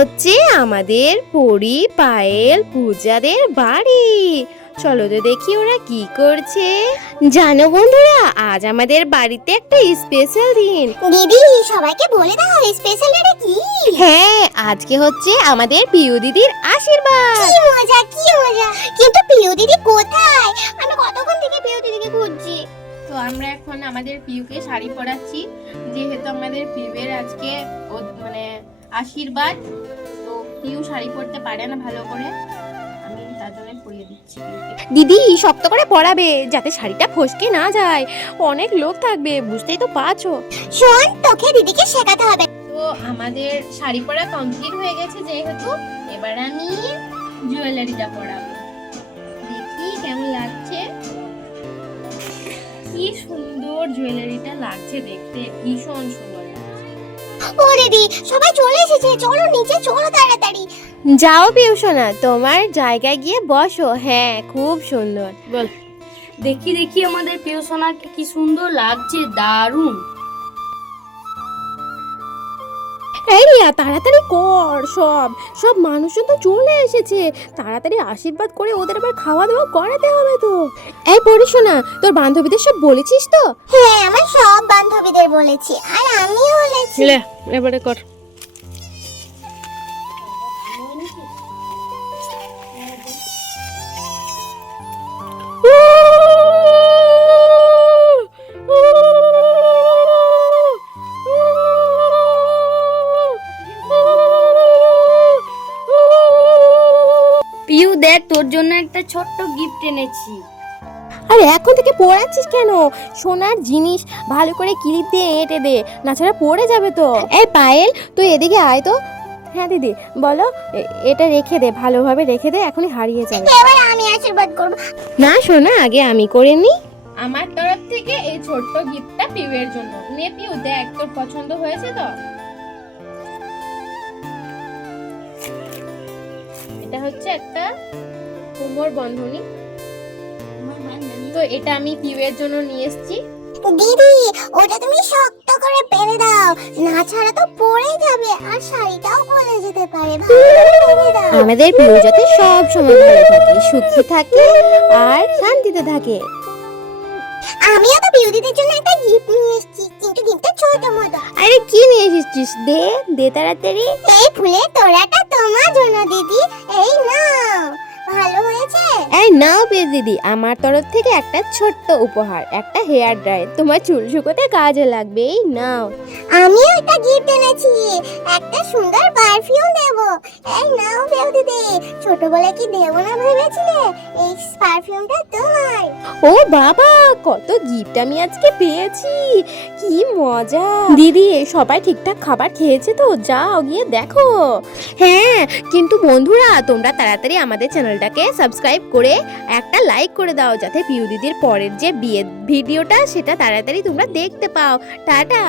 হচ্ছে আমাদের পরি, পায়েল, পূজাদের বাড়ি। চলো তো দেখি ওরা কি করছে। জানো বন্ধুরা, আজ আমাদের বাড়িতে একটা স্পেশাল দিন। দিদি সবাইকে বলে দাও স্পেশাল এটা কি। হ্যাঁ, আজকে হচ্ছে আমাদের পিউ দিদির আশীর্বাদ। কি মজা কি মজা। কিন্তু পিউ দিদি কোথায়? আমি কতক্ষণ থেকে পিউ দিদিকে খুঁজছি। তো আমরা এখন আমাদের পিউকে শাড়ি পরাচ্ছি, যেহেতু আমাদের পিউয়ের আজকে মানে আশীর্বাদ। তো পিউ শাড়ি পরতে পারে না ভালো করে, আমি তার জন্য পরিয়ে দিচ্ছি পিউকে। দিদি শক্ত করে পরাবে যাতে শাড়িটা ফসকে না যায়, অনেক লোক থাকবে, বুঝতেই তো পারছো। শোন, তোকে দিদিকে শেখাতে হবে। তো আমাদের শাড়ি পরা কমপ্লিট হয়ে গেছে, যেহেতু এবার আমি জুয়েলারিটা পরাবো। দেখি কেমন লাগছে। কি সুন্দর জুয়েলারিটা লাগছে দেখতে, ভীষণ সুন্দর লাগছে। ও দিদি সবাই চলে এসেছে, চলো নিচে চলো তাড়াতাড়ি। যাও পিউ সোনা, তোমার জায়গায় গিয়ে বসো। হ্যাঁ, খুব সুন্দর। বল, দেখি দেখি আমাদের প্রিয় সোনাকে কি সুন্দর লাগছে, দারুণ। এই রিয়া, তাড়াতাড়ি কর। সব সব মানুষজন তো চলে এসেছে, তাড়াতাড়ি আশীর্বাদ করে ওদের আবার খাওয়া দাওয়া করাতে হবে তো। এই পড়ি শোনা, তোর বান্ধবীদের সব বলেছিস তো? হ্যাঁ, আমার সব বান্ধবীদের বলেছি, আর আমিও বলেছি। লে এবারে কর। পিউ দেখ, তোর জন্য একটা ছোট্ট গিফট এনেছি। আরে এখন থেকে পড়াচ্ছিস কেন? সোনার জিনিস ভালো করে ক্লিপ দিয়ে এঁটে দে, নাছাড়া পড়ে যাবে তো। এই পায়েল, তুই এদিকে আয় তো। হ্যাঁ দিদি বলো, এটা রেখে দে, ভালোভাবে রেখে দে, এখনই হারিয়ে যাবে। এবার আমি আশীর্বাদ করব। না সোনা, আগে আমি করে নি। আমার তরফ থেকে এই ছোট্ট গিফটটা পিউয়ের জন্য। নে পিউ, দেখ তোর পছন্দ হয়েছে তো? এটা হচ্ছে একটা কোমর বন্ধনী। তো এটা আমি পিউয়ের জন্য নিয়ে এসেছি। দিদি ওটা তুমি শক্ত করে বেঁধে দাও, না ছাড়া তো পড়ে যাবে আর শাড়িটাও খুলে যেতে পারে। ভালো করে বেঁধে দাও। আমাদের পিউ যাতে সব সময় ভালো থাকে, সুখী থাকে আর শান্তিতে থাকে। আমিও তো পিউ দিদির জন্য একটা গিফট নিয়ে এসেছি, কিন্তু গিফটটা ছোট মতো। আরে কি নিয়ে এসেছিস? দে দে তাড়াতাড়ি। এই ফুলের তোড়াটা তোমার জন্য দিদি, এই নাও। ভালো হয়েছে? এই নাও পিউ দিদি, আমার তরফ থেকে একটা ছোট্ট উপহার, একটা হেয়ার ড্রায়ার, তোমার চুল শুকোতে কাজে লাগবে। এই নাও। আমিও একটা গিফট এনেছি, একটা সুন্দর পারফিউম দেব। এই নাও পিউ দিদি, ছোটবেলায় কি দেব না ভেবেছিলে? এই পারফিউমটা তোমার। ও বাবা, কত গিফট আমি আজকে পেয়েছি, কি মজা। দিদি সবাই ঠিকঠাক খাবার খেয়েছে তো? যাও গিয়ে দেখো। হ্যাঁ, কিন্তু বন্ধুরা তোমরা তাড়াতাড়ি আমাদের চ্যানেলটাকে সাবস্ক্রাইব করে একটা লাইক করে দাও, যাতে পিউ দিদির পরের যে বিয়ের ভিডিওটা সেটা তাড়াতাড়ি তোমরা দেখতে পাও। টাটা।